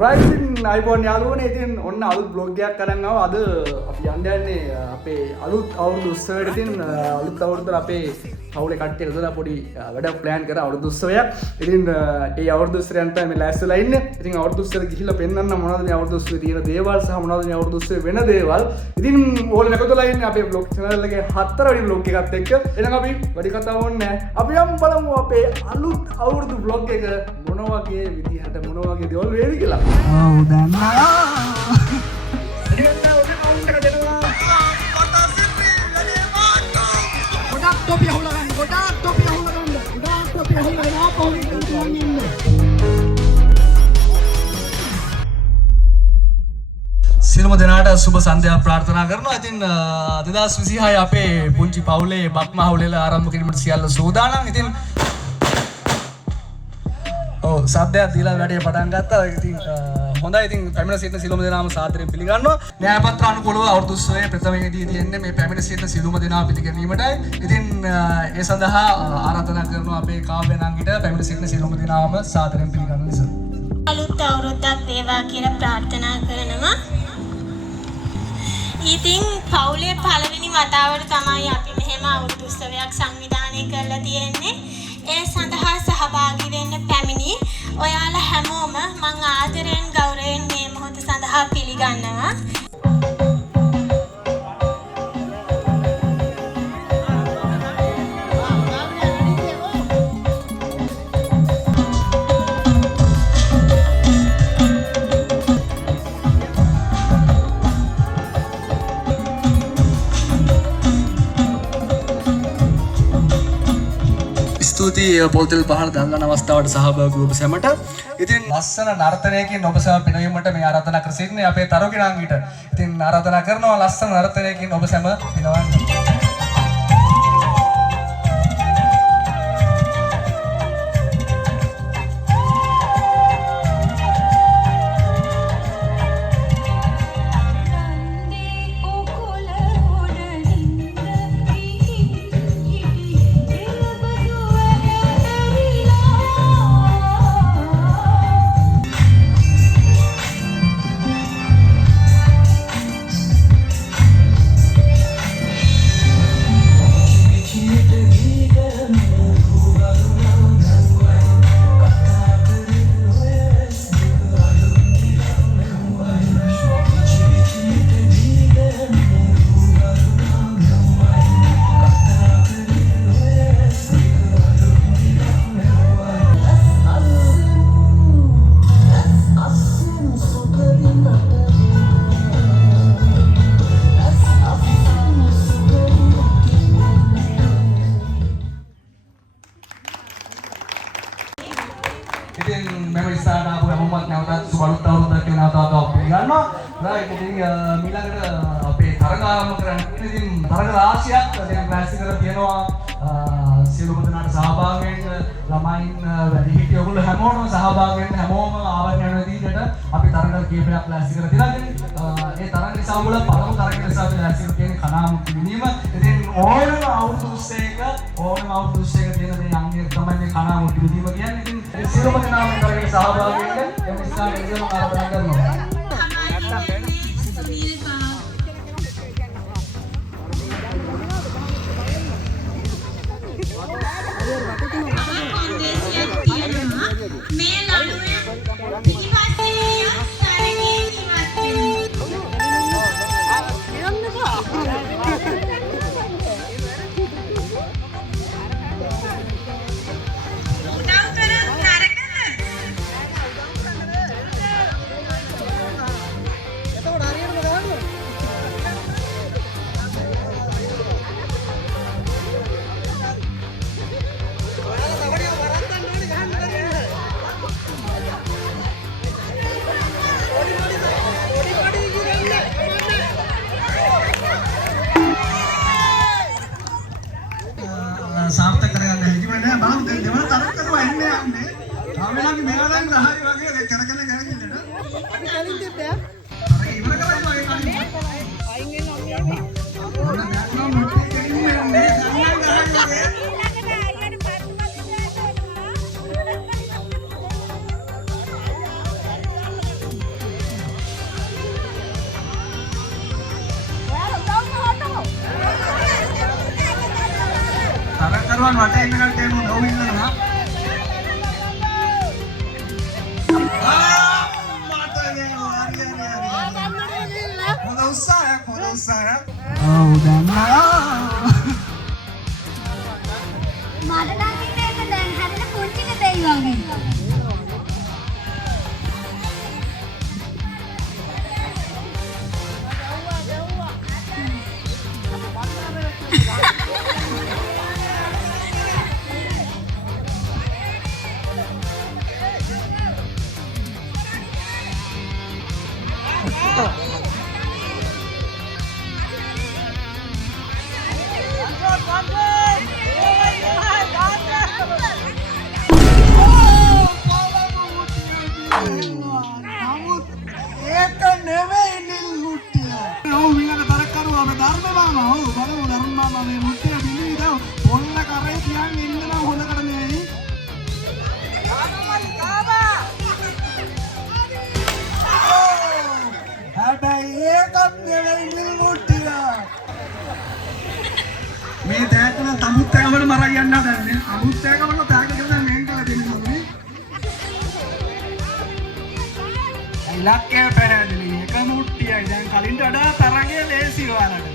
රයිසින් අයිබෝන් යාළුවනේ ඉතින් ඔන්න අලුත් බ්ලොග් එකක් අරන් ආවා. අද අපි යන්නේ අපේ අලුත් අවුරුදු උත්සවයට. ඉතින් අලුත් අවුරුද්දට අපේ පවුලේ කට්ටිය එකතුලා පොඩි වැඩක් ප්ලෑන් කරා අවුරුදු උත්සවයක්. ඉතින් ඒ අවුරුදු උත්සවයන්ට මේ ලෑස්තිලා ඉන්නේ. ඉතින් අවුරුදු උත්සවයට ගිහිල්ලා පෙන්නන්න මොනවද මේ අවුරුදු උත්සවයේ තියෙන දේවල් සහ මොනවද මේ අවුරුදු උත්සවයේ වෙන දේවල්. ඉතින් ඕගොල්ලෝ එකතුලා ඉන්නේ අපේ බ්ලොග් channel එකේ 4 වෙනි බ්ලොග් එකත් එක්ක. එහෙනම් අපි වැඩි කතා ඕනේ නැහැ. අපි යමු බලමු අපේ අලුත් අවුරුදු බ්ලොග් එක මොන වගේ විදිහට මොන වගේ දේවල් වේවි කියලා. ඔව් දන්නවා. සියලුම දෙනාට සුබ සන්ධ්‍යාවක් ප්‍රාර්ථනා කරනවා. ඉතින් 2026 අපේ පුංචි පවුලේ බක්මහවුලේ ආරම්භ කිරීමට සියල්ල සූදානම්. ඉතින් ඔව් සද්දයක් දීලා වැඩේ පටන් ගත්තා. ඉතින් හොඳයි. ඉතින් පැමිණ සිටින සියලුම දෙනාම සාදරයෙන් පිළිගන්නවා. න්‍යායපත්‍ර අනුකූලව අවුරුදු උත්සවයේ ප්‍රථමයේදී තියෙන්නේ මේ පැමිණ සිටින සියලුම දෙනා පිළිගැනීමටයි. ඉතින් ඒ සඳහා ආරාධනා කරනවා අපේ කාව්‍ය නංගිට පැමිණ සිටින සියලුම දෙනාම සාදරයෙන් පිළිගන්න නිසා. අලුත් අවුරුද්දක් වේවා කියලා ප්‍රාර්ථනා කරනවා. ඉතින් පවුලේ පළවෙනි වතාවට තමයි අපි මෙහෙම අවුරුදු උත්සවයක් සංවිධානය කරලා තියෙන්නේ. ඒ සඳහා සහභාගී වෙන්න පැමිණි ඔයාලා හැමෝම මම ආදරයෙන් ගෞරවයෙන් මේ මොහොත සඳහා පිළිගන්නවා. ස්තුතියි පොල්තෙල් පහන දල්වන අවස්ථාවට සහභාගී ඔබ සැමට. ඉතින් ලස්සන නර්තනයකින් ඔබ සැම පිනවීමට මේ ආරාධනා කර සිටින්නේ අපේ තරුගිණාංගිට. ඉතින් ආරාධනා කරනවා ලස්සන නර්තනයකින් ඔබ සැම පිනවන්න. ඉතින් මම ඉස්සරහට ආපු හැමෝමත් නැවතත් සුබ අලුත් අවුරුද්දක් කියලා නැවතත් පිළිගන්නවා. රයිට් ඉතින් ඊළඟට අපේ තරග ආරම්භ කරන්න. ඉතින් තරග රාශියක් දැන් ක්ලාස් එකකට තියෙනවා. සියලුම දෙනාට සහභාගී වෙන්න ළමයින් වැඩිහිටියෝ ඔයගොල්ලෝ හැමෝම සහභාගී වෙන්න හැමෝම ආවරණය වෙන විදිහට අපි තරග කීපයක් ක්ලාස් එකකට තියලා ඒ තරග නිසා වල පළමු තරග නිසා අපි ක්ලාස් එකට තියෙන කණාමුක්ති විනීම. ඉතින් ඕනම අවුරුදු උත්සවයක තියෙන මේ අංගය තමයි මේ කණාමුක්ති විනීම කියන්නේ. ඉතින් සියලුම දෙනා මේ තරගයේ සහභාගී වෙන්න එම නිසා එක්සම ආරාධනා කරනවා. මේ ලඩුවේ ඉවත් වෙනිය තරගේ ඉවත් සාර්ථක කරගන්න හැකියි නෑ. බලමු දෙවන තරක් කරුවා එන්නේ යන්නේ. ආවෙලාගේ මේවලෙන් රහයි වගේ කරගෙන ගෑනින්නට. අපි කලින් දෙපෑ. අර ඉවර කරලා වගේ කලින්. අයින් එන්න ඔන්නේ යන්නේ. ඕන දැක්කම මොකක්ද කියන්නේ මේ ගන්නයි ගහන්නේ. පුළුවන් රටේ ඉන්න කට්ටියම උදව් ඉල්ලනවා. හොඳ උත්සාහයක්. ඔව් දන්නවා. මට නම් ඉන්නේ ඒක දැන් හැදෙන පුංචි දෙයි වගේ. මේ තෑග්ගල තමුත් එකකට මරයි යන්න හදන්නේ. අමුත් එකකට තෑග්ග කියලා දැන් මේන් කරලා දෙන්නේ. ඉලක්කය පැහැදිලි. එක මුට්ටියයි. දැන් කලින්ට වඩා තරගය ලේසි ඔයාලට.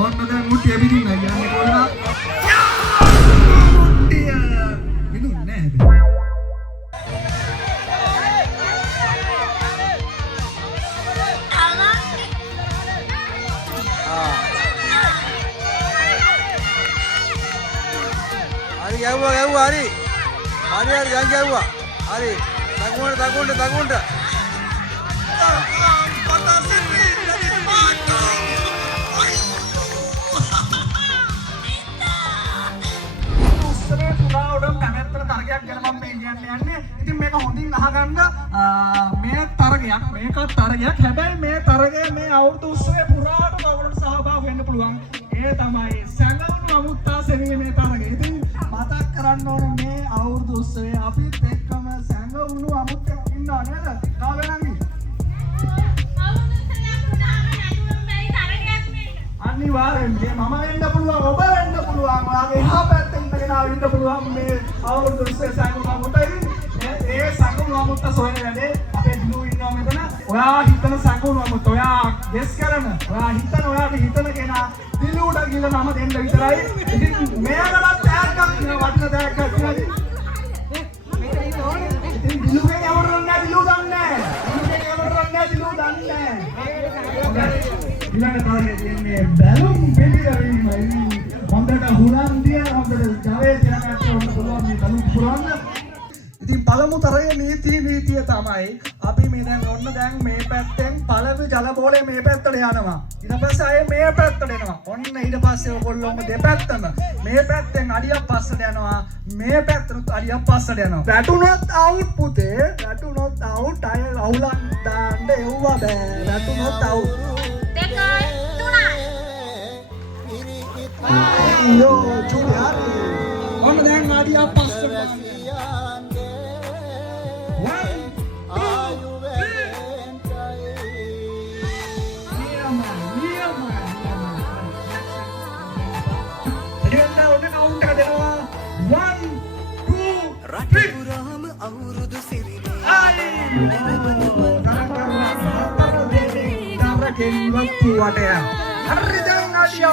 ඕන්න දැන් මුට්ටිය පිටින් යන්නේ කොහොමද? මුට්ටිය විදුන්නේ නැහැ. හරි ගැව්වා හරි දැන් ගැව්වා හරි දකුණට උත්සවයේ පුරාවටම පැවැත්වෙන තරගයක් ගැන මම මේ කියන්නේ. ඉතින් මේක හොඳින් අහගන්න. මේ තරගයක් හැබැයි මේ තරගය මේ අවුරුදු උත්සවයේ පුරාවටම ඔයගොල්ලන්ට සහභාගී වෙන්න පුළුවන්. ඒ තමයි සැඟවුණු අමුත්තා සෙවීමේ තරගය. ඉතින් මතක් කරන්න ඕනේ මේ අවුරුදු උත්සවයේ අපිත් එක්කම සැඟවුණු අමුත්තෙක් ඉන්නවා නේද? කාවේනංගි. අනිවාර්යෙන් මම වෙන්න පුළුවන් ඔබ වෙන්න පුළුවන් ඔයාගේ එහා පැත්තේ ඉඳගෙන ආවෙන්න පුළුවන් මේ අවුරුදු උත්සවයේ සැඟවුණු අමුත්තයි. ඒ සැඟවුණු අමුත්ත සොයන වැඩේ අපේ දිනු ඉන්නවා මෙතන. ඔයා හිතන සැඟවුණු අමුත්ත ඔයා ගෙස් කරන ඔයාට හිතන කෙනා දිලුට ගිහලා නම දෙන්න විතරයි. ඉතින් මෙයාලට ටැග් එකක් වටින ටැග් එකක් ඉතින් දිලුගේ යවරන්නේ නැහැ දිලු දන්නේ ඊළඟ තරගයේ තියෙන්නේ බැලුම් පිළිගැනීමයි. හොඳට හුලන් දියා හොඳට ජවයේ තියාගන්න ඕන පුළුවන් මේ බැලුම් පුරවන්න. ඉතින් පළමු තරගයේ නීතිය තමයි අපි මේ දැන් මේ පැත්තෙන් පළමු ජල බෝලේ මේ පැත්තට යනවා. ඊට පස්සේ ආයේ මේ පැත්තට එනවා. ඔන්න ඊට පස්සේ ඔයගොල්ලෝම දෙපැත්තම මේ පැත්තෙන් අඩියක් පස්සට යනවා. මේ පැත්තට අඩියක් පස්සට යනවා. වැටුනොත් අවුට් පුතේ. වැටුනොත් අවුට්. අය අවුලන් දාන්න එව්වා බෑ. වැටුනොත් අවුට්. Yo, Juliari. On දැන් අඩියක් පස්සට යනවා. 1 Hurry down, Nadia,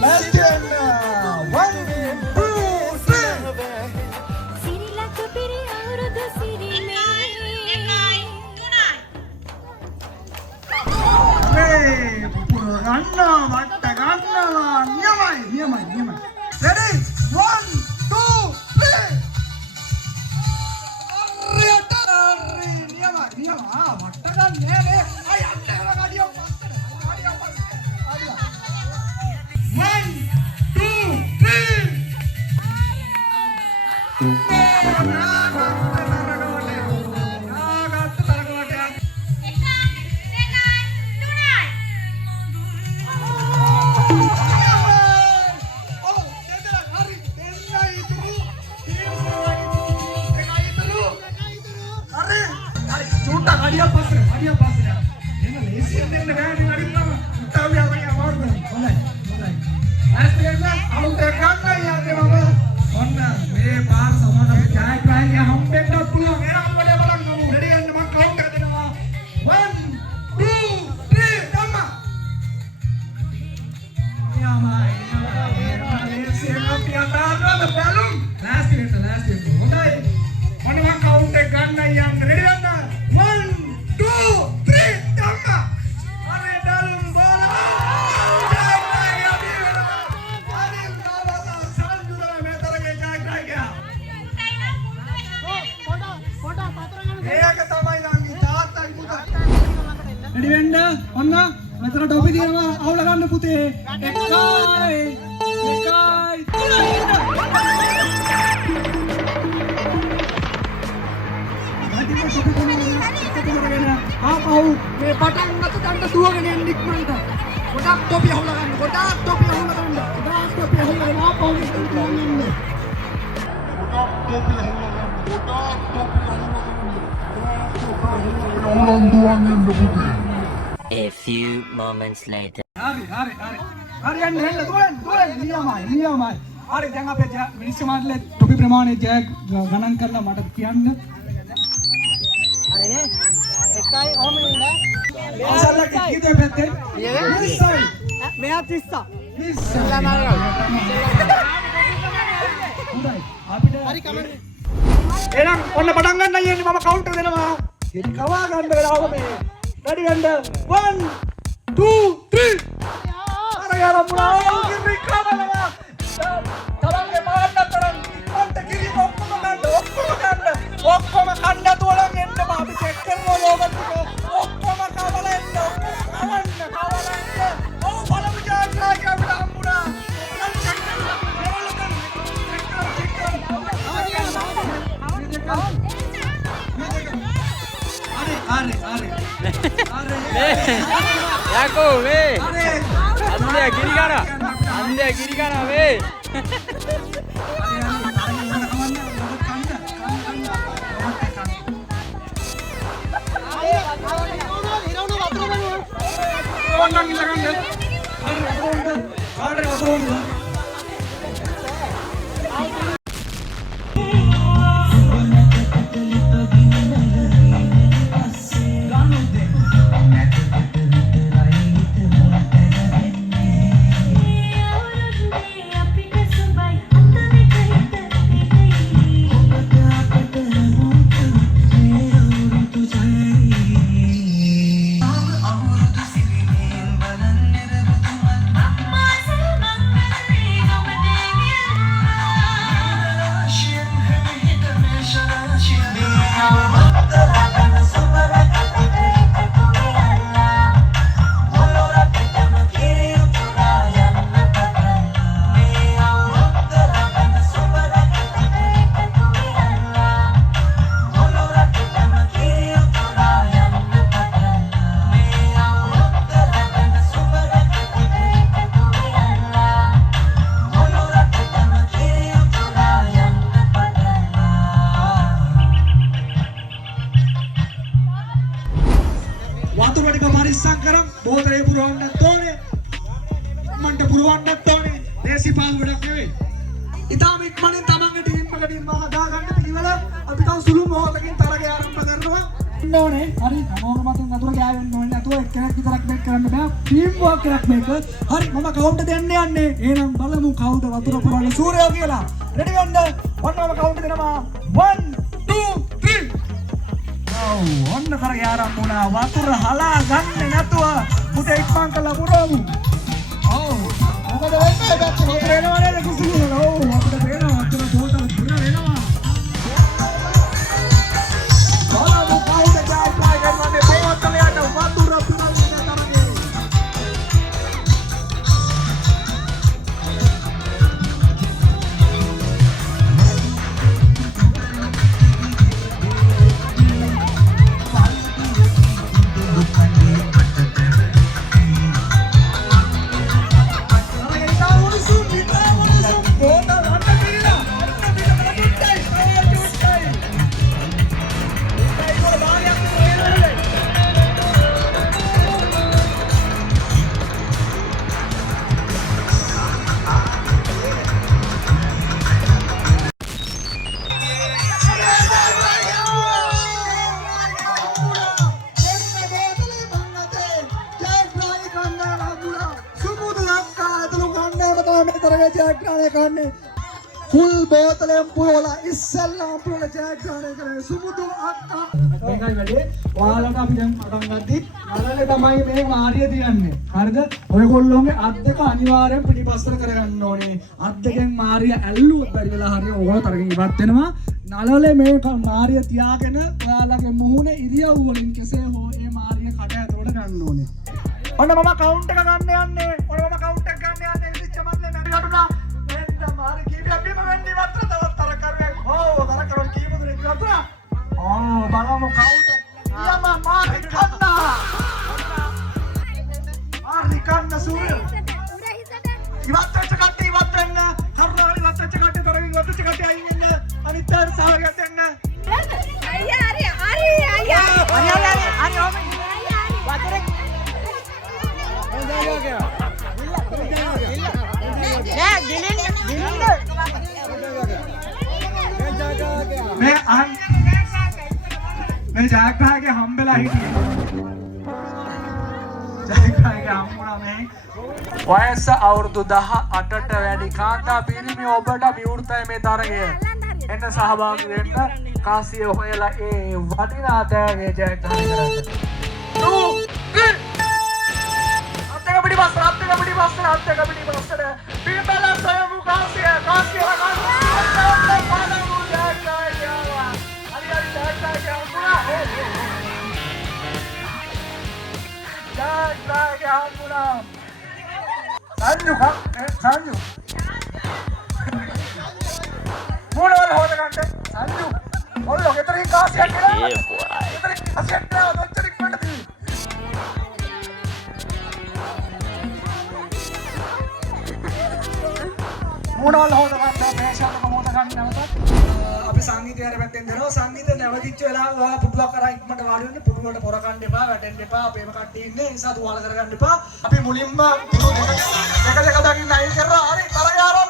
last turn. 1, 2, 3. Ready? 1, 2, 3. Ready වෙන්න. ඔන්න මෙතන ටොපි දිනවා. අවුල ගන්න පුතේ. 1 ආපහු මේ පටන් ගත්ත තැනට දුවගෙන යන්න ඉක්මනට. ගොඩක් ටොපි අහුලා ගන්න. ගොඩක් ටොපි අහුලා ගන්න. ගොඩක් ටොපි අහුලා ගන්න. ආපහු දුවගෙන යන්න. A few moments later. හරි යන්න දුවෙන් නියමයි. හරි දැන් අපේ මිනිස්සු මාටලේ ටොපි ප්‍රමාණය ජය ගණන් කරලා මට කියන්න. හරිනේ. එකයි ඕම නේද? අසල්ලා කීයද පැත්තේ? ඉස්සයි. මෙයා 30. 30. හොඳයි. අපිට හරි කමන්නේ. එහෙනම් ඔන්න පටන් ගන්න යන්නේ මම කවුන්ටර් දෙනවා. ඉතින් කවා ගන්න වෙලාව මේ. ready and 1 2 3 අර යාර මුලා කිරි කවලවා. තරංගේ මාන්නතරන් ඉක්මනට කිරි ඔක්කොම කන්න. ඔක්කොම කන්න තුලන් එන්න බා අපි චෙක් කරනවා ලෝගත් එක. ඔක්කොම කවලා එන්න. ඔව් බලමු ජාත්‍රා කවුද අම්මුණා. චෙක් කරලා ಯಾಕೋ ವೇ ಅಂದೆ ಗಿರಿಗಾನ ವೇ බෝතලේ පුරවන්නත් ඕනේ. මන්ට පුරවන්නත් ඕනේ. දේසි පාල් ගොඩක් නෙවෙයි. ඉතාලම ඉක්මනින් තමන්ගේ ටීම් එකට ඉන්නවා හදා ගන්න පිළිවෙල අපි තව සුළු මොහොතකින් තරගය ආරම්භ කරනවා. ඕනේ. හරි. මොන මතින් අතුර ගෑවෙන්න ඕනේ නැතුව එක්කෙනෙක් විතරක් මේක කරන්න බෑ. ටීම් වර්ක් එකක් මේක. හරි මම කවුන්ට් දෙන්න යන්නේ. එහෙනම් බලමු කවුද වතුර පුරවන්නේ සූර්යෝ කියලා. රෙඩි වෙන්න. ඔන්න මම කවුන්ට් දෙනවා. 1 2 3 ඔන්න කරේ ආරම්භ වුණා. වතුර හලා ගන්න නැතුව පුතේ ඉක්මන් කළා පුරවමු. ඔව් මොකද වෙන්නේ? දැක්ක වතුර එනවා නේද කුසුම. ඔව් අපිට පේනවා වතුර බෝතල පුර වෙනවා. බලමු කවුද ජාත්‍රා කරන්නේ බෝතලයට වතුර පුරවන්න තරගේ. फुल बोतलें पुरोला इස්සල්ලාම පුරලා ජයග්‍රහණය කරේ සුමුදු අක්කා මේකයි වැඩේ ඔයාලට අපි දැන් පටන් ගද්දි නලලේ තමයි මේ මාරිය තියන්නේ හරිද ඔයගොල්ලෝගේ අත් දෙක අනිවාර්යෙන් පිටිපස්සට කරගන්න ඕනේ අත් දෙකෙන් මාරිය ඇල්ලුවොත් බැරි වෙලා හරිය ඕගොල්ලෝ තරගෙන් ඉවත් වෙනවා නලලේ මේ මාරිය තියාගෙන ඔයාලගේ මුහුණේ ඉරියව් වලින් කෙසේ හෝ මේ මාරිය කට ඇතුලට යන්න ඕනේ. ඔන්න මම කවුන්ට් එක ගන්න යන්නේ. ඔන්න මම කවුන්ට් එක ගන්න යන්නේ. ඉතින් මල්ලේ මැරි වටුණා. එන්න මාරි කීපි අපිම වෙන්නේ වත්‍ර තවත් තර කරුවෙන්. ඕ තර කරුවෙන් කීපද නේ වත්‍ර. ඕ බලමු කවුද. යම මාරි කන්නා. මාරි කන්න සූර්ය. ඉවත් වෙච්ච කට්ටිය ඉවත් වෙන්න. හර්නාලි ඉවත් වෙච්ච කට්ටිය තරගින් ඉවත් වෙච්ච කට්ටිය අයින් වෙන්න. අනිත් අය සහායයක් දෙන්න. मैं जयग्रह हंबेला हिटिये जयग्रह हंबुणा मैं වයස අවුරුදු 18ට වැඩි කාන්තා පිරිමි ඔබට විවෘතයි මේ තරගය. එන්න සහභාගී වෙන්න කාසිය හොයලා ඒ වටිනා තෑගේ ජයග්‍රහණය කරන්න. අත්තක පිටිපස්සට පිටබල සයමු කාසිය පාලමු ජයග්‍රහණය. හරි ජයග්‍රහණය වුණා. ජයග්‍රහණය වුණා. Sanju Mulai hoda gante Sanju Ollo ketari kaasiyak kira ketari kaasiyak kira docchari mandati Mulai hoda gante meshaaka hoda gante nawata අපි සංගීතය පැත්තෙන් දෙනවා සංගීතය නැවතිච්ච වෙලාව ඔයා පුටුවක් කරා ඉක්මනට වාඩි වෙන්න පුටුව වලට පොර කන්න එපා වැටෙන්න එපා අපේම කට්ටිය ඉන්නේ ඒ නිසා තුවාල කරගන්න එපා අපි මුලින්ම දෙක දකින්න අයින් කරලා හරි තරගය ආරම්භ